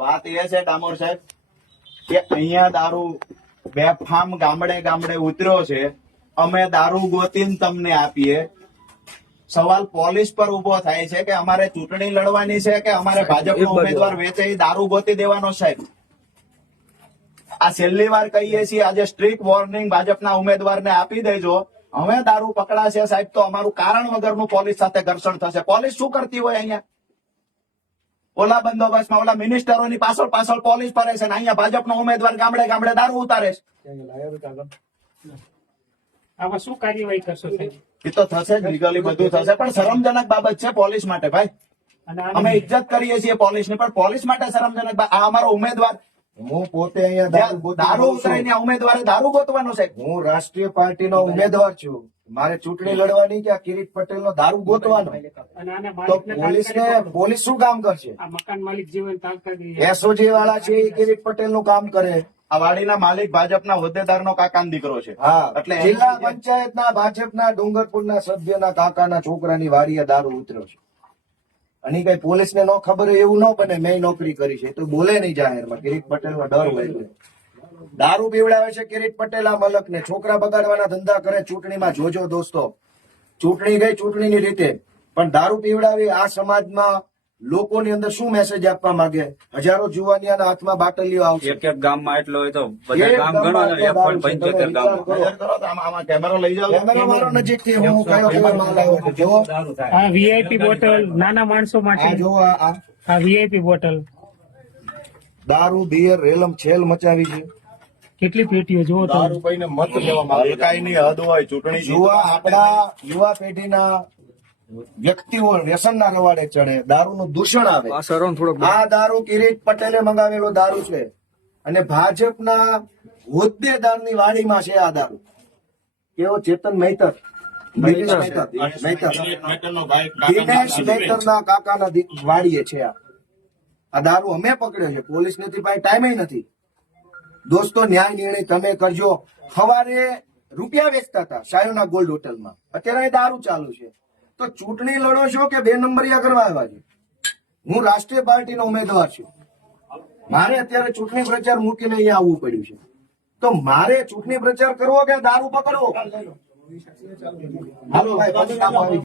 વાત એ છે ડામોર સાહેબ કે અહીંયા દારૂ બેફામ ગામડે ગામડે ઉતર્યો છે. અમે દારૂ ગોતીને તમને આપીએ. સવાલ પોલીસ પર ઉભો થાય છે કે અમારે ચૂંટણી લડવાની છે કે અમારે ભાજપનો ઉમેદવાર વેચે એ દારૂ ગોતી દેવાનો. સાહેબ આ છેલ્લી વાર કહીએ છીએ, આજે સ્ટ્રીક વોર્નિંગ ભાજપના ઉમેદવારને આપી દેજો. હવે દારૂ પકડાશે સાહેબ તો અમારું કારણ વગરનું પોલીસ સાથે ઘર્ષણ થશે. પોલીસ શું કરતી હોય અહીંયા? ઓલા બંદોબસ્તમાં ઓલા મિનિસ્ટરોની પાછળ પાછળ પોલીસ ફરે છે ને અહીંયા ભાજપનો ઉમેદવાર ગામડે ગામડે દારૂ ઉતારે છે. આમાં શું કાર્યવાહી કરશો સાહેબ? એ તો થશે જ, લીગલી બધું થશે, પણ શરમજનક બાબત છે પોલીસ માટે ભાઈ. અને અમે ઇજ્જત કરીએ છીએ પોલીસની, પણ પોલીસ માટે શરમજનક. આ અમારો ઉમેદવાર હું પોતે અહીંયા દારૂ ઉતરીને ઉમેદવારે દારૂ ગોતવાનો છે. હું રાષ્ટ્રીય પાર્ટીનો ઉમેદવાર છું. મારે ચૂંટણી લડવાની કે કિરીટ પટેલનો દારૂ ગોતવાનો. અને આને તો માલિકને પોલીસ શું કામ કરશે? આ મકાન માલિક જીવન તાત્કાલિક એસઓજી વાળા છે એ કિરીટ પટેલનું કામ કરે. આ વાડીના માલિક ભાજપના હોદ્દેદારનો કાકાનો દીકરો છે. હા, એટલે જિલ્લા પંચાયતના ભાજપના ડુંગરપુરના સભ્યના કાકાના છોકરાની વાડીએ દારૂ ઉતર્યો છે. અને કઈ પોલીસને ન ખબર હોય એવું ન બને. મેં નોકરી કરી છે તો બોલે નહીં જાહેરમાં. કિરીટ પટેલનો ડર હોય. દારૂ પીવડાવે છે કિરીટ પટેલ આ મલકને. છોકરા બગાડવાના ધંધા કરે. ચૂંટણીમાં જોજો દોસ્તો, ચૂંટણી ગઈ ચૂંટણીની રીતે, પણ દારૂ પીવડાવી આ સમાજમાં લોકોની અંદર શું મેસેજ આપવા માંગે? હજારો જુવાનિયાના હાથમાં બાટલીઓ આવશે. એક ગામમાં એટલો હોય તો બધા ગામ ગણો ને 1.75 ગામ. આમાં કેમેરો લઈ જાઓ. કેમેરો મારો નજીકથી હું કયો કયો માલ આવ્યો છે જુઓ. આ વીઆઈપી બોટલ નાના માણસો આ માટે. જુઓ, આ વીઆઈપી બોટલ દારૂ બિયર રેલમ છેલ મચાવી છે. કેટલી પેટીઓ જુઓ તો. દારૂ પીને મત લેવામાં હલકાઈની હદ હોય. ચૂંટણી યુવા આપણા યુવા પેઢીના વ્યક્તિઓ વ્યસનના રવાડે ચડે, દારૂનું દૂષણ આવે. આ દારૂ કિરીટ પટેલે મંગાવેલો દારૂ છે અને ભાજપના હોદ્દેદારની વાડીમાં છે આ દારૂ. કેવો ચેતન મહેતર, દિનેશ મહેતરના કાકાના વાડીએ છે આ દારૂ. અમે પકડ્યો છે, પોલીસ નથી ભાઈ, ટાઈમે નથી. દોસ્તો ન્યાય નિર્ણય તમે કરજો. સવારે રૂપિયા વેચતા હતા શાયોના ગોલ્ડ હોટલમાં, અત્યારે દારૂ ચાલુ છે. તો ચૂંટણી લડો છો કે 2 નંબરિયા કરવા આવ્યા છે? હું રાષ્ટ્રીય પાર્ટીનો ઉમેદવાર છું. મારે અત્યારે ચૂંટણી પ્રચાર મૂકીને અહીંયા આવવું પડ્યું છે. તો મારે ચૂંટણી પ્રચાર કરવો કે દારૂ પકડવો? હાલો ભાઈ, પછી કામ આવી.